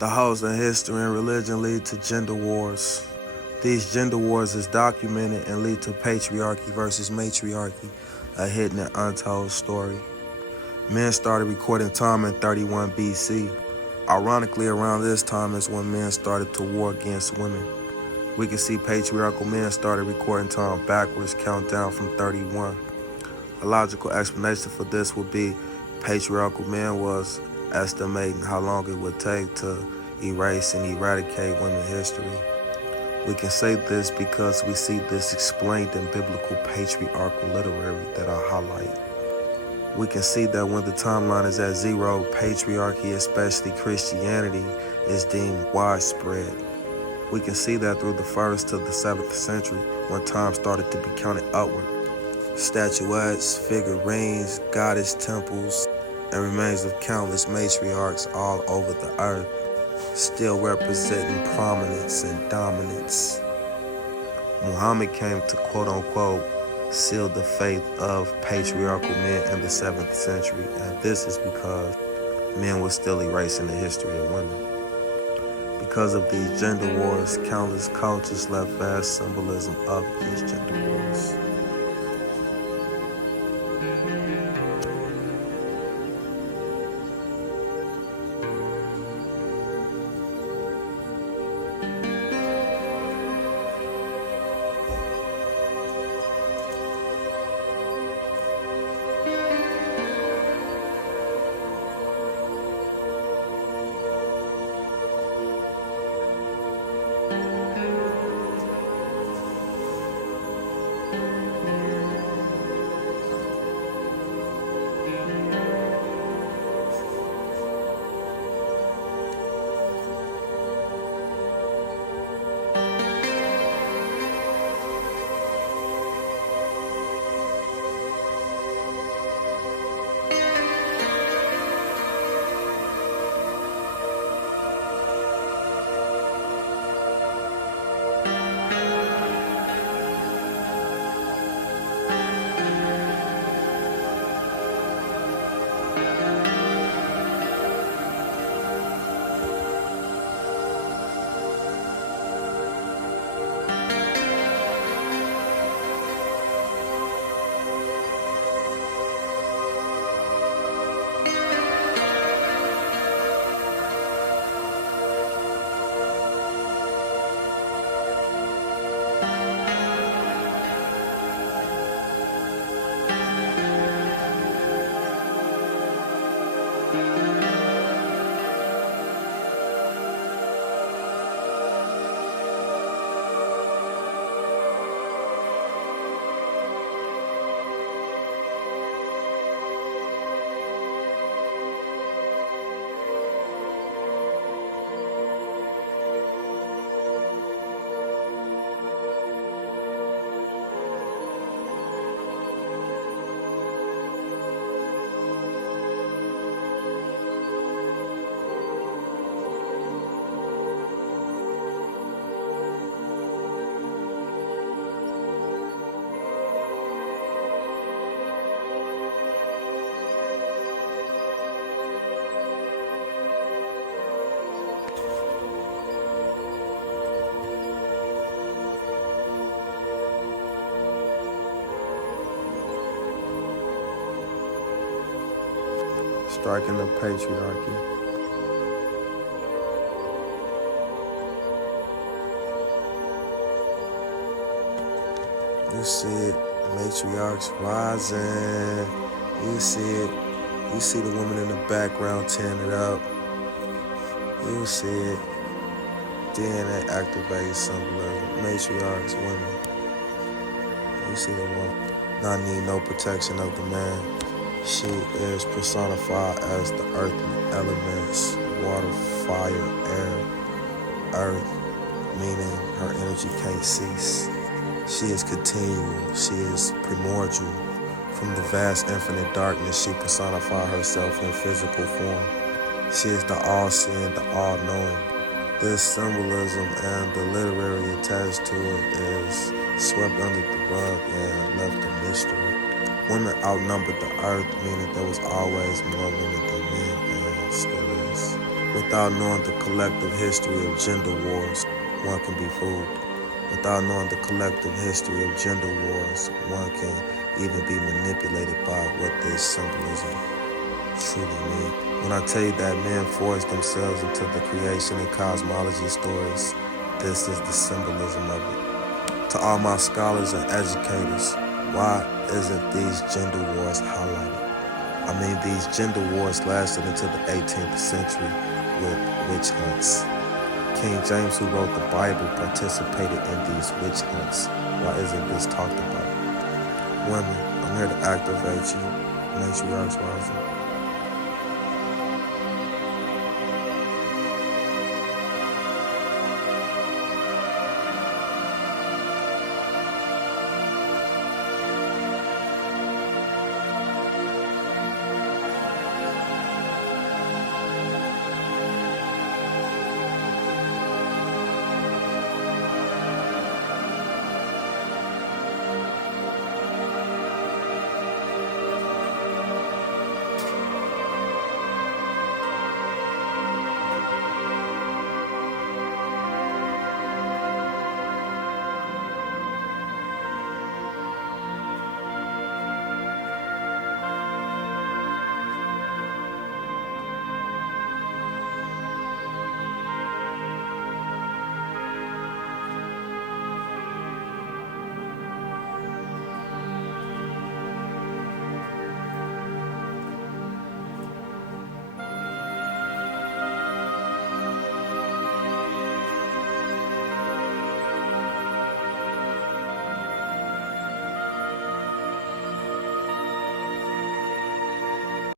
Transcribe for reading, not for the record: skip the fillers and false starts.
The holes in history and religion lead to gender wars. These gender wars is documented and lead to patriarchy versus matriarchy, a hidden and untold story. Men started recording time in 31 BC. Ironically, around this time is when men started to war against women. We can see patriarchal men started recording time backwards, count down from 31. A logical explanation for this would be patriarchal men was estimating how long it would take to erase and eradicate women's history. We can say this because we see this explained in biblical patriarchal literary that I highlight. We can see that when the timeline is at zero, patriarchy, especially Christianity, is deemed widespread. We can see that through the 1st to the 7th century, when time started to be counted upward. Statuettes, figurines, goddess temples, and remains of countless matriarchs all over the earth, still representing prominence and dominance. Muhammad came to quote-unquote seal the faith of patriarchal men in the 7th century, and this is because men were still erasing the history of women. Because of these gender wars, countless cultures left vast symbolism of these gender wars. Striking the patriarchy. You see it, matriarchs rising. You see it. You see the woman in the background tearing it up. You see it. DNA activates symbolism. Matriarchs, women. You see the woman not need no protection of the man. She is personified as the earthly elements, water, fire, air, earth, meaning her energy can't cease. She is continual, she is primordial. From the vast infinite darkness, she personified herself in physical form. She is the all-seeing, the all-knowing. This symbolism and the literary attached to it is swept under the rug and left a mystery. Women outnumbered the earth, meaning there was always more women than men, and still is. With Without knowing the collective history of gender wars, one can be fooled. Without knowing the collective history of gender wars, one can even be manipulated by what this symbolism truly means. When I tell you that men forged themselves into the creation and cosmology stories, this is the symbolism of it. To all my scholars and educators, why isn't these gender wars highlighted? I mean, these gender wars lasted into the 18th century with witch hunts. King James, who wrote the Bible, participated in these witch hunts. Why isn't this talked about? Women, I'm here to activate you. Matriarchs rising.